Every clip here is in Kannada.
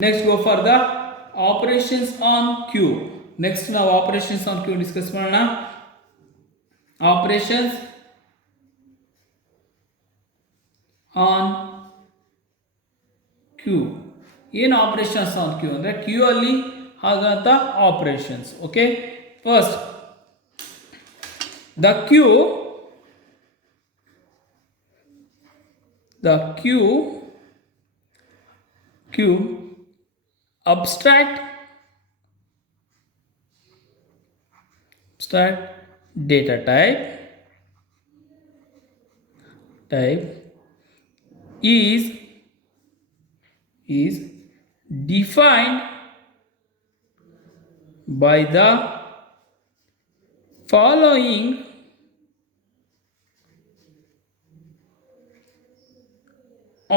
Next, go for the operations on Q. Next, now operations on Q discuss ಮಾಡೋಣ. Operations on Q. ಏನು operations on Q ಅಂದರೆ Q ಅಲ್ಲಿ ಆಗಂತ operations. Okay. First, the Q abstract data type is defined by the following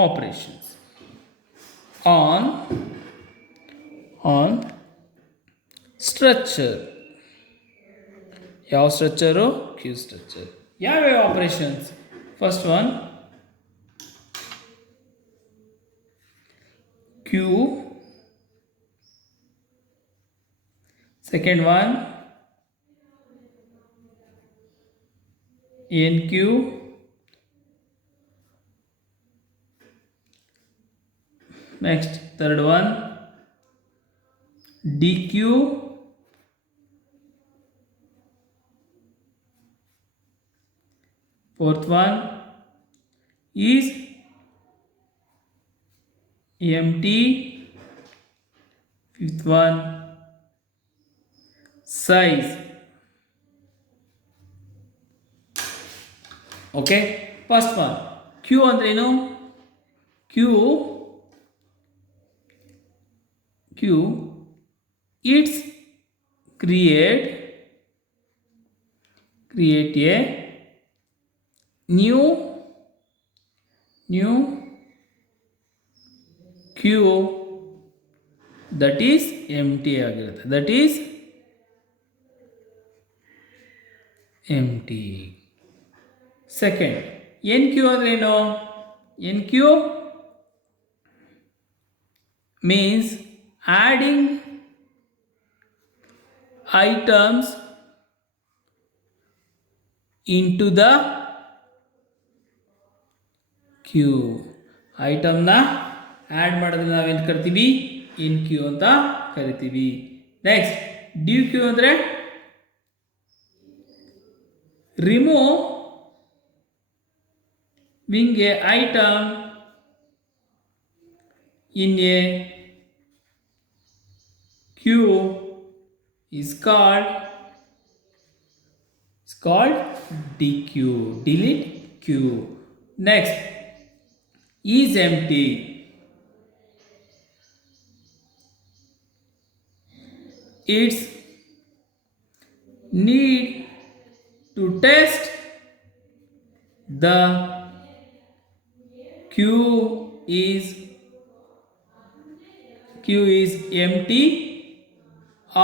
operations on structure. ಯಾವ ಸ್ಟ್ರಕ್ಚರು? Q structure. ಯಾವ್ಯಾವ operations? First one Q, second one NQ, next third one DQ, fourth one is empty, fifth one size. Okay, first one Q ಅಂದ್ರೇನು? Q it's create a new Q that is empty ಆಗಿರುತ್ತೆ. That is empty. Second, NQ ಅಂದ್ರೇನು? NQ means adding items into the Q. ಐಟಮ್ನ ಆ್ಯಡ್ ಮಾಡಿದ್ರೆ ನಾವೇನು ಕರಿತೀವಿ? ಇನ್ ಕ್ಯೂ ಅಂತ ಕರಿತೀವಿ. ನೆಕ್ಸ್ಟ್ ಡಿ ಕ್ಯೂ ಅಂದರೆ removing a item in a queue is called DQ. Delete queue. Next is empty. It's need to test the queue is empty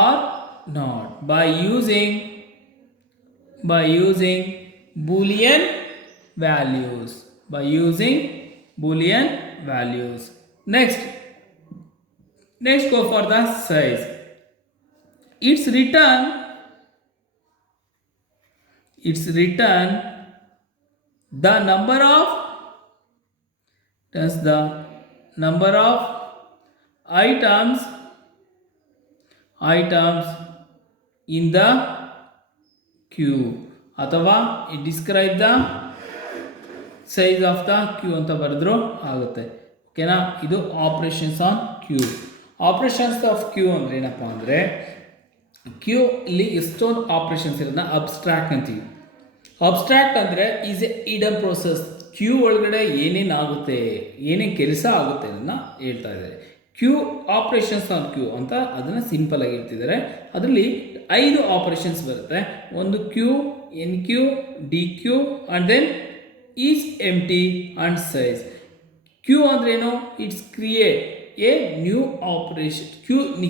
or not by using boolean values. Next go for the size. It's return the number of items in the queue ಅಥವಾ describe the size of the queue ಅಂತ ಬರೆದ್ರು ಆಗುತ್ತೆ. ಓಕೆನಾ? ಇದು operations on queue. Operations of queue ಅಂದ್ರೆ ಏನಪ್ಪ ಅಂದರೆ ಕ್ಯೂ ಇಲ್ಲಿ ಎಷ್ಟೊಂದು ಆಪರೇಷನ್ಸ್ ಇರೋದನ್ನ ಅಬ್ಸ್ಟ್ರಾಕ್ಟ್ ಅಂತೀವಿ. ಅಬ್ಸ್ಟ್ರಾಕ್ಟ್ ಅಂದರೆ is a hidden process. Queue ಒಳಗಡೆ ಏನೇನು ಆಗುತ್ತೆ, ಏನೇನು ಕೆಲಸ ಆಗುತ್ತೆ ಅನ್ನೋದನ್ನ ಹೇಳ್ತಾ ಇದ್ದಾರೆ. ಕ್ಯೂ ಆಪರೇಷನ್ಸ್ ಆನ್ ಕ್ಯೂ ಅಂತ ಅದನ್ನು ಸಿಂಪಲ್ ಆಗಿ ಇರ್ತಿದ್ದಾರೆ. ಅದರಲ್ಲಿ 5 ಆಪರೇಷನ್ಸ್ ಬರುತ್ತೆ. ಒಂದು queue, enqueue, dequeue and then is empty and size. Queue ಅಂದ್ರೇನು? It's create a new operation.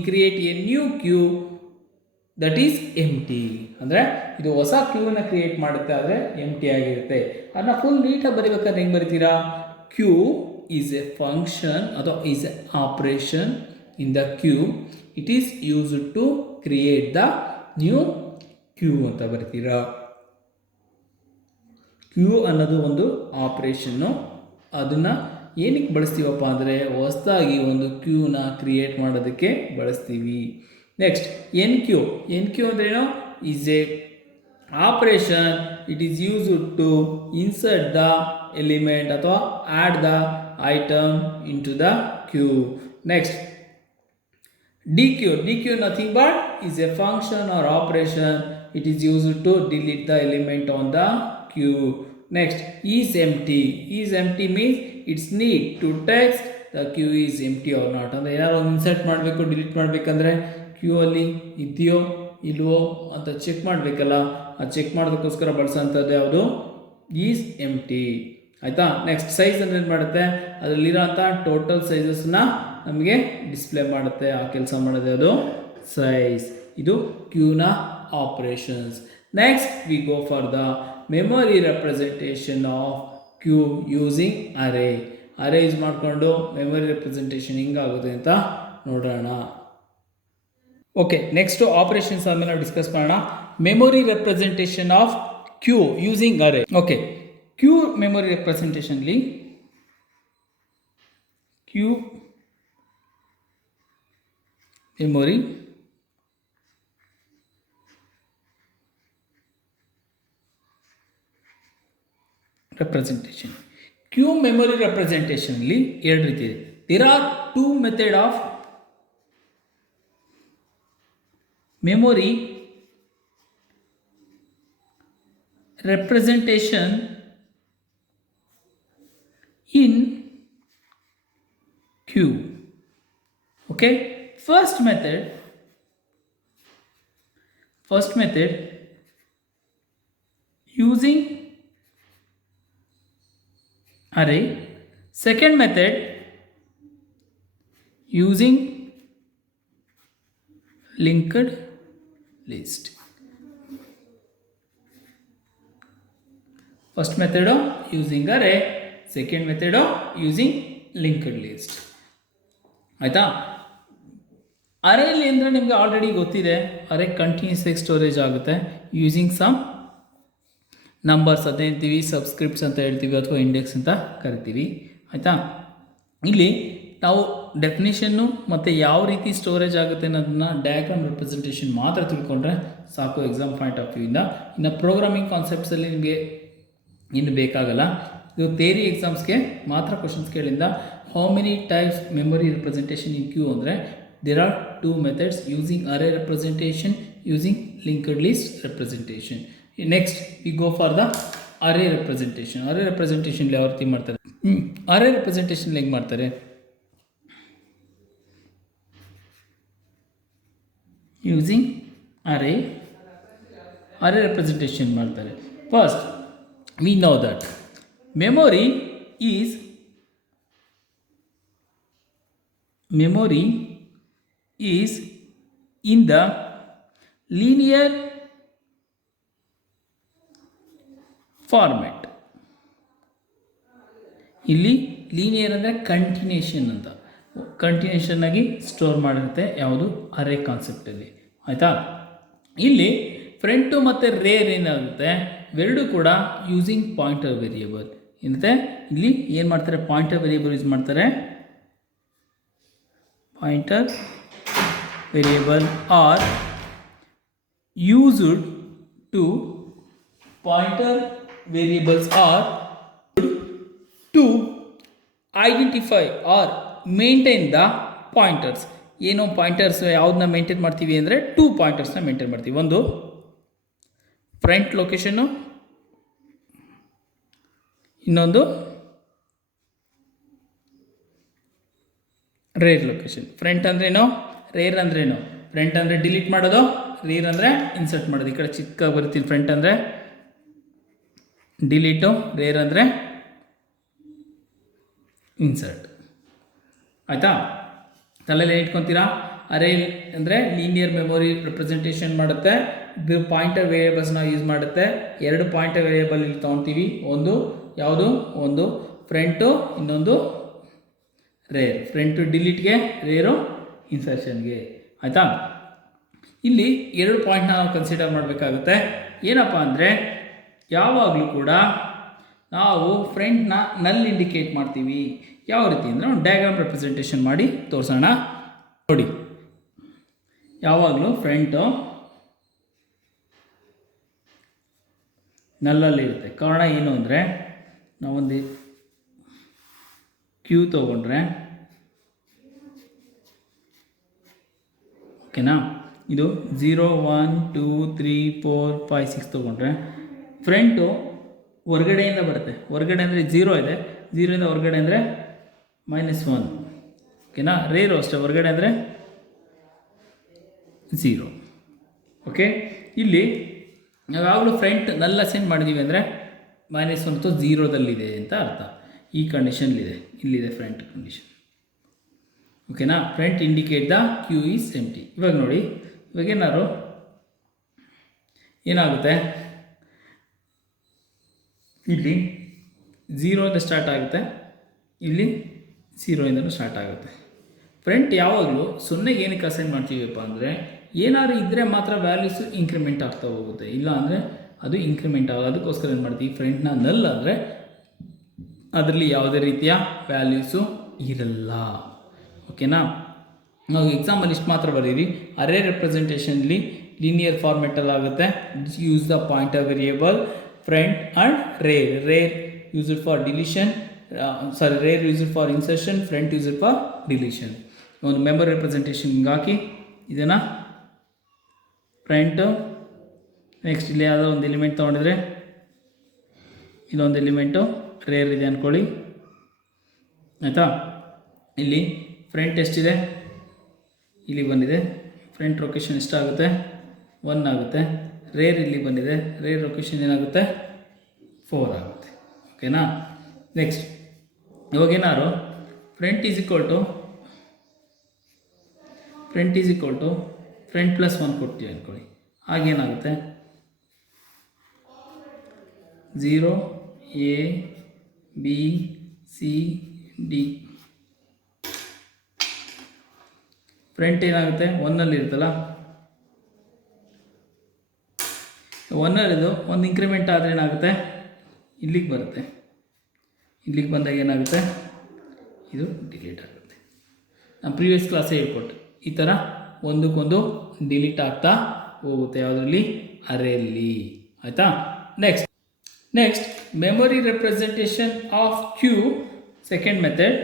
Create a new queue that is empty. ಅಂದರೆ ಇದು ಹೊಸ ಕ್ಯೂನ ಕ್ರಿಯೇಟ್ ಮಾಡುತ್ತೆ, ಆದರೆ ಎಂಟಿ ಆಗಿರುತ್ತೆ. ಅದನ್ನ ಫುಲ್ ನೀಟಾಗಿ ಬರೀಬೇಕಾದ್ರೆ ಹೆಂಗೆ ಬರಿತೀರಾ? ಕ್ಯೂ ಈಸ್ ಎ ಫಂಕ್ಷನ್ ಅಥವಾ is a operation in the queue, it is used to create the new queue ಅಂತ ಬರ್ತೀರಾ. ಕ್ಯೂ ಅನ್ನೋದು ಒಂದು ಆಪ್ರೇಷನ್ನು. ಅದನ್ನು ಏನಕ್ಕೆ ಬಳಸ್ತೀವಪ್ಪ ಅಂದರೆ ಹೊಸದಾಗಿ ಒಂದು ಕ್ಯೂನ ಕ್ರಿಯೇಟ್ ಮಾಡೋದಕ್ಕೆ ಬಳಸ್ತೀವಿ. ನೆಕ್ಸ್ಟ್ ಎನ್ ಕ್ಯೂ ಅಂದ್ರೇನು? Is a operation. It is used to insert the element ಅಥವಾ add the item into the queue. Next DQ nothing but is a function or operation. It is used to delete the element on the queue. Next is empty means it's need to test the queue is empty or not. ಅಂದರೆ ಏನಾದ್ರು ಒಂದು ಇನ್ಸರ್ಟ್ ಮಾಡಬೇಕು, ಡಿಲೀಟ್ ಮಾಡಬೇಕಂದ್ರೆ ಕ್ಯೂ ಅಲ್ಲಿ ಇದೆಯೋ ಇಲ್ವೋ ಅಂತ ಚೆಕ್ ಮಾಡಬೇಕಲ್ಲ. ಆ ಚೆಕ್ ಮಾಡೋದಕ್ಕೋಸ್ಕರ ಬಳಸೋಂಥದ್ದು ಯಾವುದು? ಈಸ್ ಎಂಟಿ. ಆಯಿತಾ? ನೆಕ್ಸ್ಟ್ ಸೈಜ್ ಅಂದರೆ ಏನು ಮಾಡುತ್ತೆ? ಅದರಲ್ಲಿರೋಂಥ ಟೋಟಲ್ ಸೈಜಸ್ನ ನಮಗೆ ಡಿಸ್ಪ್ಲೇ ಮಾಡುತ್ತೆ. ಆ ಕೆಲಸ ಮಾಡೋದು ಅದು ಸೈಜ್. ಇದು ಕ್ಯೂನ operations. Next we go for the memory representation of queue using array. Array use ಮಾಡಿಕೊಂಡು ಮೆಮೊರಿ ರೆಪ್ರೆಸೆಂಟೇಷನ್ ಹಿಂಗಾಗುತ್ತೆ ಅಂತ ನೋಡೋಣ. ಓಕೆ, ನೆಕ್ಸ್ಟ್ ಆಪರೇಷನ್ಸ್ ಆದಮೇಲೆ ನಾವು ಡಿಸ್ಕಸ್ ಮಾಡೋಣ. Memory representation of queue using array. Okay, queue memory ರೆಪ್ರೆಸೆಂಟೇಷನ್ಲಿ queue memory representation. Queue memory representation ಅಲ್ಲಿ ಎರಡು ರೀತಿ ಇದೆ. There are two method of memory representation in queue. Okay, first method using array. Second method using linked list. First method of using array, second method of using linked list. ಆಯಿತಾ? ಅರೇಲಿ ಅಂದರೆ ನಿಮಗೆ ಆಲ್ರೆಡಿ ಗೊತ್ತಿದೆ. ಅರೇ ಕಂಟಿನ್ಯೂಸ್ ಆಗಿ ಸ್ಟೋರೇಜ್ ಆಗುತ್ತೆ ಯೂಸಿಂಗ್ ಸಮ್ ನಂಬರ್ಸ್ ಅಂತ ಹೇಳ್ತೀವಿ, ಸಬ್ಸ್ಕ್ರಿಪ್ಟ್ಸ್ ಅಂತ ಹೇಳ್ತೀವಿ ಅಥವಾ ಇಂಡೆಕ್ಸ್ ಅಂತ ಕರಿತೀವಿ. ಆಯಿತಾ? ಇಲ್ಲಿ ನಾವು ಡೆಫಿನೇಷನ್ನು ಮತ್ತು ಯಾವ ರೀತಿ ಸ್ಟೋರೇಜ್ ಆಗುತ್ತೆ ಅನ್ನೋದನ್ನ ಡಯಾಗ್ರಾಮ್ ರೆಪ್ರೆಸೆಂಟೇಷನ್ ಮಾತ್ರ ತಿಳ್ಕೊಂಡ್ರೆ ಸಾಕು ಎಕ್ಸಾಮ್ ಪಾಯಿಂಟ್ ಆಫ್ ವ್ಯೂಯಿಂದ. ಇನ್ನು ಪ್ರೋಗ್ರಾಮಿಂಗ್ ಕಾನ್ಸೆಪ್ಟ್ಸಲ್ಲಿ ನಿಮಗೆ ಇನ್ನು ಬೇಕಾಗಲ್ಲ. ಇದು ಥಿಯರಿ ಎಕ್ಸಾಮ್ಸ್ಗೆ ಮಾತ್ರ ಕ್ವಶನ್ಸ್ ಕೇಳಿಂದ. How many types memory representation in queue ಅಂದರೆ there are two methods using array representation, using linked list representation. Next we go for the array representation. Array representation ಯಾವ ರೀತಿ ಮಾಡ್ತಾರೆ? array representation ಹೇಗೆ ಮಾಡ್ತಾರೆ? using array representation ಮಾಡ್ತಾರೆ. First we know that memory is in the linear format. ಇಲ್ಲಿ ಲೀನಿಯರ್ ಅಂದರೆ ಕಂಟಿನ್ಯೂಷನ್ ಅಂತ, ಕಂಟಿನ್ಯೂಷನ್ ಆಗಿ ಸ್ಟೋರ್ ಮಾಡಿರುತ್ತೆ ಯಾವುದು? ಅರೇ ಕಾನ್ಸೆಪ್ಟಲ್ಲಿ. ಆಯಿತಾ? ಇಲ್ಲಿ ಫ್ರಂಟು ಮತ್ತು ರೇರ್ ಏನಾಗುತ್ತೆ ಇವೆರಡೂ ಕೂಡ ಯೂಸಿಂಗ್ ಪಾಯಿಂಟರ್ ವೇರಿಯೇಬಲ್. ಏನಂತೆ ಇಲ್ಲಿ ಏನು ಮಾಡ್ತಾರೆ? ಪಾಯಿಂಟರ್ ವೇರಿಯೇಬಲ್ ಯೂಸ್ ಮಾಡ್ತಾರೆ. pointer variable are used to identify or maintain the pointers. ಏನು ಪಾಯಿಂಟರ್ಸ್ ಯಾವುದನ್ನ ಮೇಂಟೈನ್ ಮಾಡ್ತೀವಿ ಅಂದರೆ 2 ಪಾಯಿಂಟರ್ಸ್ನ ಮೇಂಟೈನ್ ಮಾಡ್ತೀವಿ. ಒಂದು ಫ್ರಂಟ್ ಲೊಕೇಶನ್ನು, ಇನ್ನೊಂದು ರೇರ್ ಲೊಕೇಶನ್. ಫ್ರಂಟ್ ಅಂದ್ರೇನು, ರೇರ್ ಅಂದ್ರೇನು? ಫ್ರಂಟ್ ಅಂದರೆ ಡಿಲೀಟ್ ಮಾಡೋದು, ರೇರ್ ಅಂದರೆ ಇನ್ಸರ್ಟ್ ಮಾಡೋದು. ಈ ಕಡೆ ಚಿಕ್ಕ ಬರ್ತೀನಿ. ಫ್ರಂಟ್ ಅಂದರೆ ಡಿಲೀಟು, ರೇರ್ ಅಂದರೆ ಇನ್ಸರ್ಟ್. ಆಯಿತಾ? ತಲೆಯಲ್ಲಿ ಇಟ್ಕೊತೀರಾ? ಅರೇ ಅಂದರೆ ಲೀನಿಯರ್ ಮೆಮೊರಿ ರೆಪ್ರೆಸೆಂಟೇಷನ್ ಮಾಡುತ್ತೆ. ಇದು ಪಾಯಿಂಟರ್ ವೇರಿಯೇಬಲ್ಸ್ನ ಯೂಸ್ ಮಾಡುತ್ತೆ. 2 ಪಾಯಿಂಟರ್ ವೇರಿಯೇಬಲ್ ಇಲ್ಲಿ ತೊಗೊತೀವಿ. ಒಂದು ಯಾವುದು? ಒಂದು ಫ್ರಂಟು, ಇನ್ನೊಂದು ರೇರ್. ಫ್ರಂಟು ಡಿಲೀಟ್ಗೆ, ರೇರು ಇನ್ಸರ್ಷನ್ಗೆ. ಆಯಿತಾ? ಇಲ್ಲಿ 2 ಪಾಯಿಂಟ್ನ ನಾವು ಕನ್ಸಿಡರ್ ಮಾಡಬೇಕಾಗುತ್ತೆ. ಏನಪ್ಪ ಅಂದರೆ ಯಾವಾಗಲೂ ಕೂಡ ನಾವು ಫ್ರೆಂಡ್ನ ನಲ್ ಇಂಡಿಕೇಟ್ ಮಾಡ್ತೀವಿ. ಯಾವ ರೀತಿ ಅಂದರೆ ಒಂದು ಡಯಾಗ್ರಾಮ್ ರೆಪ್ರೆಸೆಂಟೇಷನ್ ಮಾಡಿ ತೋರಿಸೋಣ. ನೋಡಿ, ಯಾವಾಗಲೂ ಫ್ರಂಟು ನಲ್ಲಲ್ಲಿರುತ್ತೆ. ಕಾರಣ ಏನು ಅಂದರೆ ನಾವೊಂದು ಕ್ಯೂ ತೊಗೊಂಡ್ರೆ, ಓಕೆನಾ, ಇದು 0 1 2 3 4 5 6 ತೊಗೊಂಡ್ರೆ ಫ್ರಂಟು ಹೊರಗಡೆಯಿಂದ ಬರುತ್ತೆ. ಹೊರಗಡೆ ಅಂದರೆ 0 ಇದೆ, 0ಇಂದ ಹೊರಗಡೆ ಅಂದರೆ -1. ಓಕೆನಾ, ರೇರು ಅಷ್ಟೇ, ಹೊರಗಡೆ ಅಂದರೆ 0. ಓಕೆ, ಇಲ್ಲಿ ಯಾವಾಗಲೂ ಫ್ರಂಟ್ ನಲ್ ಅಸೈನ್ ಮಾಡಿದ್ದೀವಿ ಅಂದರೆ -1 ಅಥವಾ 0ದಲ್ಲಿದೆ ಅಂತ ಅರ್ಥ. ಈ ಕಂಡೀಷನ್ಲಿದೆ, ಇಲ್ಲಿದೆ ಫ್ರಂಟ್ ಕಂಡೀಷನ್. ಓಕೆನಾ, front indicate the queue is empty. ಇವಾಗ ನೋಡಿ, ಇವಾಗ ಏನಾಗುತ್ತೆ, ಇಲ್ಲಿ 0ಇಂದ ಸ್ಟಾರ್ಟ್ ಆಗುತ್ತೆ, ಇಲ್ಲಿ 0ಇಂದನೂ ಸ್ಟಾರ್ಟ್ ಆಗುತ್ತೆ. ಫ್ರಂಟ್ ಯಾವಾಗಲೂ 0ಗೆ ಏನಕ್ಕೆ ಅಸೈನ್ ಮಾಡ್ತೀವಪ್ಪ ಅಂದರೆ ಏನಾದ್ರು ಇದ್ದರೆ ಮಾತ್ರ ವ್ಯಾಲ್ಯೂಸು ಇಂಕ್ರಿಮೆಂಟ್ ಆಗ್ತಾ ಹೋಗುತ್ತೆ, ಇಲ್ಲ ಅಂದರೆ ಅದು ಇಂಕ್ರಿಮೆಂಟ್ ಆಗೋದು. ಅದಕ್ಕೋಸ್ಕರ ಏನು ಮಾಡ್ತೀವಿ, ಫ್ರಂಟ್ನ ನಲ್ ಅಂದರೆ ಅದರಲ್ಲಿ ಯಾವುದೇ ರೀತಿಯ ವ್ಯಾಲ್ಯೂಸು ಇರಲ್ಲ. ಓಕೆನಾ, ನಾವು ಎಕ್ಸಾಂಪಲ್ ಇಷ್ಟು ಮಾತ್ರ ಬರೀರಿ. ಅರೇ ರೆಪ್ರೆಸೆಂಟೇಷನ್ಲಿ ಲೀನಿಯರ್ ಫಾರ್ಮೆಟಲ್ಲಿ ಆಗುತ್ತೆ. Use the pointer variable front and rear used for deletion, rear used for insertion, front used for deletion. ಒಂದು ಮೆಂಬರ್ ರೆಪ್ರೆಸೆಂಟೇಷನ್ಗೆ ಹಾಕಿ ಇದನ್ನು ಫ್ರಂಟು, ನೆಕ್ಸ್ಟ್ ಇಲ್ಲಿ ಯಾವುದೋ ಒಂದು ಎಲಿಮೆಂಟ್ ತೊಗೊಂಡಿದ್ರೆ ಇದೊಂದು ಎಲಿಮೆಂಟು ರೇರ್ ಇದೆ ಅಂದ್ಕೊಳ್ಳಿ. ಆಯಿತಾ, ಇಲ್ಲಿ ಫ್ರಂಟ್ ಎಷ್ಟಿದೆ, ಇಲ್ಲಿ ಬಂದಿದೆ, ಫ್ರಂಟ್ ಲೊಕೇಶನ್ ಎಷ್ಟಾಗುತ್ತೆ, 1 ಆಗುತ್ತೆ. ರೇರ್ ಇಲ್ಲಿ ಬಂದಿದೆ, ರೇರ್ ಲೊಕೇಶನ್ ಏನಾಗುತ್ತೆ, 4 ಆಗುತ್ತೆ. ಓಕೆನಾ, ನೆಕ್ಸ್ಟ್ ಇವಾಗೇನಾದ್ರು front is equal to front plus 1 ಕೊಡ್ತೀವಿ ಅಂದ್ಕೊಳ್ಳಿ. ಆಗೇನಾಗುತ್ತೆ, 0 A B C D. Front ಏನಾಗುತ್ತೆ, 1ಅಲ್ಲಿ ಇರುತ್ತಲ್ಲ, 1ಅಲ್ಲಿದು ಒಂದು ಇಂಕ್ರಿಮೆಂಟ್ ಆದರೆ ಏನಾಗುತ್ತೆ, ಇಲ್ಲಿಗೆ ಬರುತ್ತೆ. ಇಲ್ಲಿಗೆ ಬಂದಾಗ ಏನಾಗುತ್ತೆ, ಇದು ಡಿಲೀಟ್ ಆಗುತ್ತೆ. ನಾನು ಪ್ರೀವಿಯಸ್ ಕ್ಲಾಸೇ ಹೇಳ್ಕೊಟ್ಟೆ, ಈ ಥರ ಒಂದಕ್ಕೊಂದು ಡಿಲೀಟ್ ಆಗ್ತಾ ಹೋಗುತ್ತೆ ಯಾವುದರಲ್ಲಿ, ಅರೇಯಲ್ಲಿ. ಆಯಿತಾ, next memory representation of queue. Second method,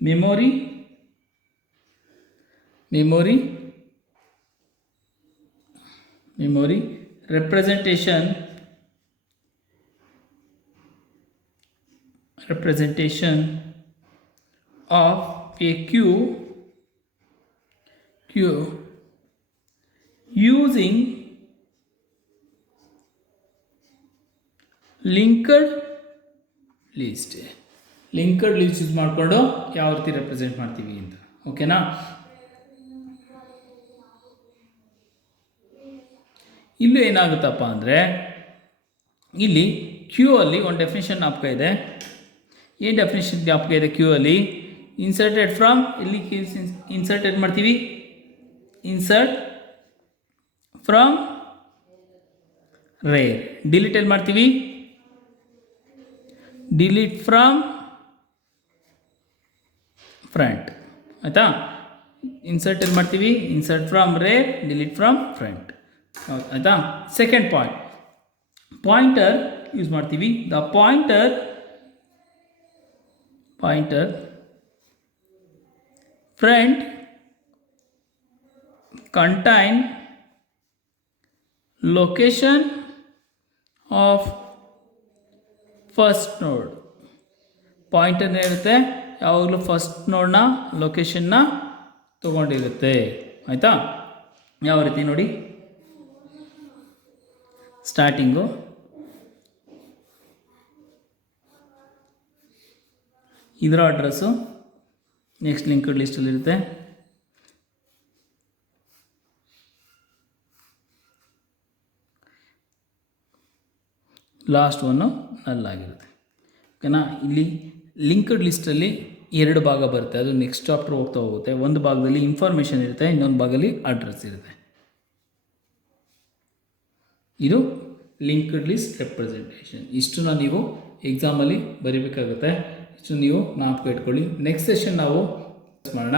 memory representation of a queue using linked list use ಮಾಡಿಕೊಂಡು ಯಾವ ರೀತಿ ರೆಪ್ರೆಸೆಂಟ್ ಮಾಡ್ತೀವಿ ಅಂತ. ಓಕೆನಾ, ಇಲ್ಲೂ ಏನಾಗುತ್ತಪ್ಪ ಅಂದರೆ ಇಲ್ಲಿ ಕ್ಯೂ ಅಲ್ಲಿ ಒಂದು ಡೆಫಿನೇಷನ್ ಜ್ಞಾಪಕ ಇದೆ. ಏನು ಡೆಫಿನೇಷನ್ ಜ್ಞಾಪಕ ಇದೆ ಕ್ಯೂ ಅಲ್ಲಿ, ಇನ್ಸರ್ಟೆಡ್ ಫ್ರಮ್, ಇಲ್ಲಿ ಇನ್ಸರ್ಟೆಡ್ ಮಾಡ್ತೀವಿ, ಇನ್ಸರ್ಟ್ ಫ್ರಮ್ ರೇರ್. ಡಿಲೀಟ್ ಎಲ್ಲಿ ಮಾಡ್ತೀವಿ, ಡಿಲೀಟ್ ಫ್ರಮ್ ಫ್ರಂಟ್. ಆಯಿತಾ, ಇನ್ಸರ್ಟ್ ಎಲ್ಲಿ ಮಾಡ್ತೀವಿ, insert from rear, delete from front. ಆಯಿತಾ, ಸೆಕೆಂಡ್ ಪಾಯಿಂಟರ್ ಯೂಸ್ ಮಾಡ್ತೀವಿ. The pointer front contain location of first node. Pointer ಇರುತ್ತೆ, ಯಾವಾಗಲೂ ಫಸ್ಟ್ ನೋಡ್ನ ಲೊಕೇಶನ್ನ ತೊಗೊಂಡಿರುತ್ತೆ. ಆಯಿತಾ, ಯಾವ ರೀತಿ ನೋಡಿ, ಸ್ಟಾರ್ಟಿಂಗು ಇದರ ಅಡ್ರೆಸ್ಸು ನೆಕ್ಸ್ಟ್ ಲಿಂಕ್ಡ್ ಲಿಸ್ಟಲ್ಲಿರುತ್ತೆ. ಲಾಸ್ಟ್ ಒನ್ನು ನಲ್ ಆಗಿರುತ್ತೆ. ಓಕೆನಾ, ಇಲ್ಲಿ ಲಿಂಕ್ಡ್ ಲಿಸ್ಟಲ್ಲಿ ಎರಡು ಭಾಗ ಬರುತ್ತೆ. ಅದು ನೆಕ್ಸ್ಟ್ ಚಾಪ್ಟರ್ ಹೋಗ್ತಾ ಹೋಗುತ್ತೆ. ಒಂದು ಭಾಗದಲ್ಲಿ ಇನ್ಫಾರ್ಮೇಷನ್ ಇರುತ್ತೆ, ಇನ್ನೊಂದು ಭಾಗದಲ್ಲಿ ಅಡ್ರೆಸ್ ಇರುತ್ತೆ. ಇದು ಲಿಂಕ್ಡ್ ಲಿಸ್ಟ್ ರೆಪ್ರೆಸೆಂಟೇಷನ್. ಇಷ್ಟನ್ನ ನೀವು ಎಕ್ಸಾಮಲ್ಲಿ ಬರೀಬೇಕಾಗುತ್ತೆ. ಇಷ್ಟು ನೀವು ಜ್ಞಾಪಕ ಇಟ್ಕೊಳ್ಳಿ. ನೆಕ್ಸ್ಟ್ ಸೆಷನ್ ನಾವು ಮಾಡೋಣ.